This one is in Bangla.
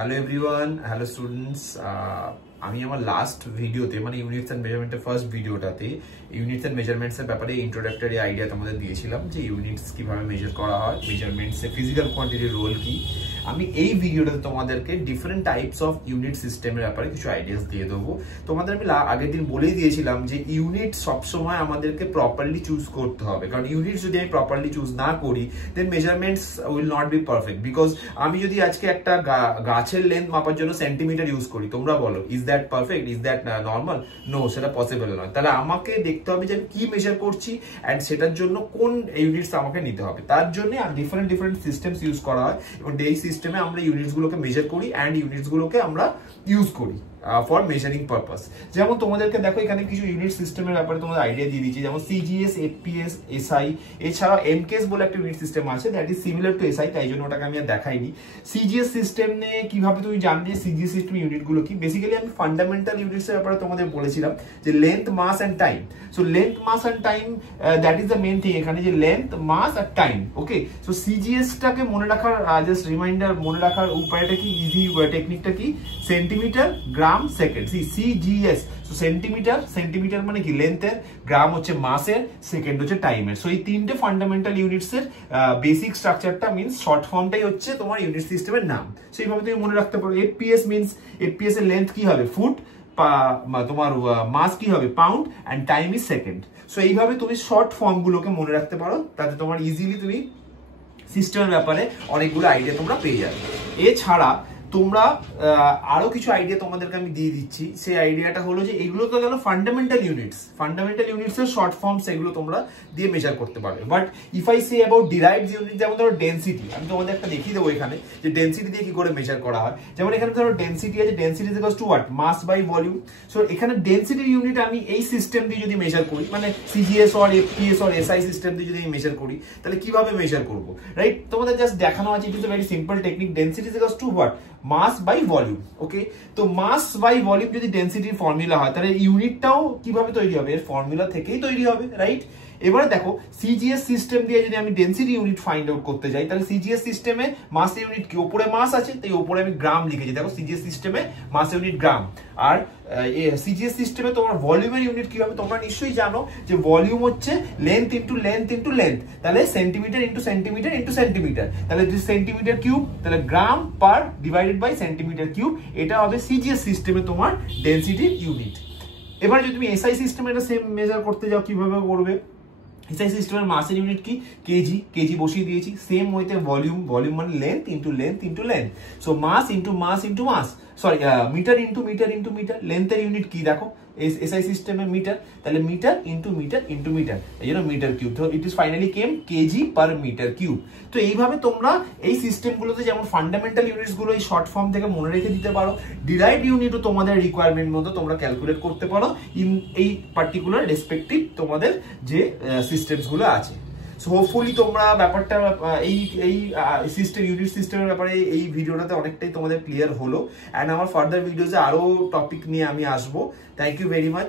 Hello everyone, hello students. আমি আমার লাস্ট ভিডিওতে মানে ইউনিটস অ্যান্ড মেজারমেন্টের ফার্স্ট ভিডিওটাতে ইউনিটস অ্যান্ড মেজারমেন্টসের ব্যাপারে ইন্ট্রোডাক্টরি আইডিয়া তোমাদের দিয়েছিলাম যে ইউনিটস কিভাবে মেজার করা হয়, মেজারমেন্টসে ফিজিক্যাল কোয়ান্টিটির রোল কি। আমি এই ভিডিওটাতে তোমাদেরকে ডিফারেন্ট টাইপস অফ ইউনিট সিস্টেমের ব্যাপারে কিছু আইডিয়াস দিয়ে দেবো। তোমাদের আমি আগের দিন বলেই দিয়েছিলাম যে ইউনিট সবসময় আমাদেরকে প্রপারলি চুজ করতে হবে, কারণ ইউনিট যদি আমি প্রপারলি চুজ না করি then measurements will not be perfect. Because আমি যদি আজকে একটা গাছের লেন্থ মাপার জন্য সেন্টিমিটার ইউজ করি, তোমরা বলো is that perfect, is that normal? No, সেটা পসিবল নয়। তাহলে আমাকে দেখতে হবে যে আমি কি মেজার করছি অ্যান্ড সেটার জন্য কোন ইউনিটস আমাকে নিতে হবে। তার জন্য ডিফারেন্ট সিস্টেমস ইউজ করা হয় এবং এই সিস্টেমে আমরা ইউনিটস গুলোকে মেজার করি অ্যান্ড ইউনিটস গুলোকে আমরা ইউজ করি ফর মেজারিং পারপাস। যেমন তোমাদেরকে দেখো এখানে কিছু ইউনিট সিস্টেমের ব্যাপারে তোমাদের আইডিয়া দিয়ে দিচ্ছি, যেমন সিজিএস, এফপিএস, এসআই, এছাড়া এমকেএস বলে একটা ইউনিট সিস্টেম আছে that is similar to SI, তাই জন্য ওটাকে আমি আর দেখাইনি। সিজিএস সিস্টেম নিয়ে কিভাবে তুমি জানবে সিজিএস সিস্টেম ইউনিট গুলো কি? বেসিক্যালি আমি ফান্ডামেন্টাল ইউনিটস এর ব্যাপারে তোমাদের বলেছিলাম যে length, mass and time. So length, mass and time that is the main thing এখানে, যে লেন্থ, মাস আর টাইম। ওকে, সো সিজিএস টাকে মনে রাখার জাস্ট রিমাইন্ডার, মনে রাখার উপায়টা কি, ইজি টেকনিকটা কি? সেন্টিমিটার, গ্রাম, সেকেন্ড। সিজিএস, সো সেন্টিমিটার মানে কি লেন্থের, গ্রাম হচ্ছে মাসের, সেকেন্ড হচ্ছে টাইমের। সো এই তিনটে ফান্ডামেন্টাল ইউনিটস এর বেসিক স্ট্রাকচারটা মিন্স শর্ট ফর্মটাই হচ্ছে তোমার ইউনিট সিস্টেমের নাম। সো এইভাবে তুমি মনে রাখতে পারো। এফপিএস মিন্স এফপিএস এর লেন্থ কি হবে? ফুট, তোমার মাস কি হবে? Pound, and time is second. So এইভাবে তুমি শর্ট ফর্ম গুলোকে মনে রাখতে পারো, তাতে তোমার ইজিলি তুমি সিস্টেমের ব্যাপারে অনেকগুলো আইডিয়া তোমরা পেয়ে যাবে। এছাড়া তোমরা আরো কিছু আইডিয়া তোমাদেরকে আমি দিয়ে দিচ্ছি। সেই আইডিয়াটা হলো যে এগুলো তো গেল ফান্ডামেন্টাল ইউনিটস এর শর্ট ফর্মস, এগুলো তোমরা দিয়ে মেজার করতে পারবে। But if I say about derived unit, যেমন ধরো ডেনসিটি, আমি তোমাদের একটা দেখিয়ে দেবো এখানে যে ডেনসিটি দিয়ে কি করে মেজার করা হয়। যেমন এখানে ধরো ডেনসিটি আছে, density is equals to what? Mass by volume. So এখানে ডেনসিটি ইউনিট আমি এই সিস্টেম দিয়ে যদি মেজার করি, মানে CGS or FPS or SI system দিয়ে যদি আমি মেজার করি, তাহলে কিভাবে মেজার করবো? রাইট, তোমাদের জাস্ট দেখানো আছে। It is a very simple technique. Density is equals to what? Mass by volume. Okay, তো মাস বাই ভলিউম যদি ডেনসিটির ফর্মুলা হয়, তাহলে ইউনিটটাও কিভাবে তৈরি হবে? এর ফর্মুলা থেকেই তৈরি হবে। রাইট, এবারে দেখো সিজিএস সিস্টেম দিয়ে যদি আমি ডেনসিটি ইউনিট ফাইন্ড আউট করতে যাই, তাহলে সিজিএস সিস্টেমে মাস ইউনিট কি? উপরে মাস আছে, তাই উপরে আমি গ্রাম লিখেছি। দেখো সিজিএস সিস্টেমে মাস ইউনিট গ্রাম, আর সিজিএস সিস্টেমে তোমার ভলিউমের ইউনিট কি হবে? তোমরা নিশ্চয়ই জানো যে ভলিউম হচ্ছে length into length into length, তাহলে centimetre into centimetre into centimetre, তাহলে সেন্টিমিটার কিউব, তাহলে gram per divided by centimetre cube. এটা হবে সিজিএস সিস্টেমে তোমার ডেনসিটির ইউনিট। এবার যদি তুমি এসআই সিস্টেমে এটা সেম মেজার করতে যাও, কিভাবে করবে? এসআই সিস্টেমের মাসের ইউনিট কি? কেজি বসিয়ে দিয়েছি। সেম ওয়েতে ভলিউম মানে length into length into length. So mass into mass into mass, sorry metre into metre into metre. লেন্থের ইউনিট কি দেখো এসআই সিস্টেমে? মিটার, তাহলে metre into metre into metre, এই জন্য মিটার কিউব। তো it is finally came KG per metre cube. তো এইভাবে তোমরা এই সিস্টেমগুলোতে যেমন ফান্ডামেন্টাল ইউনিটস গুলো এই শর্ট ফর্ম থেকে মনে রেখে দিতে পারো, ডিরাইভড ইউনিটও তোমাদের রিকোয়ারমেন্ট মতো তোমরা ক্যালকুলেট করতে পারো ইন এই পার্টিকুলার রেসপেক্টিভ তোমাদের যে সিস্টেমস গুলো আছে। সো হোপফুলি তোমরা ব্যাপারটা এই সিস্টেম, ইউনিট সিস্টেমের ব্যাপারে এই ভিডিওটাতে অনেকটাই তোমাদের ক্লিয়ার হলো। অ্যান্ড আমার ফার্দার ভিডিওতে আরো টপিক নিয়ে আমি আসবো। Thank you very much.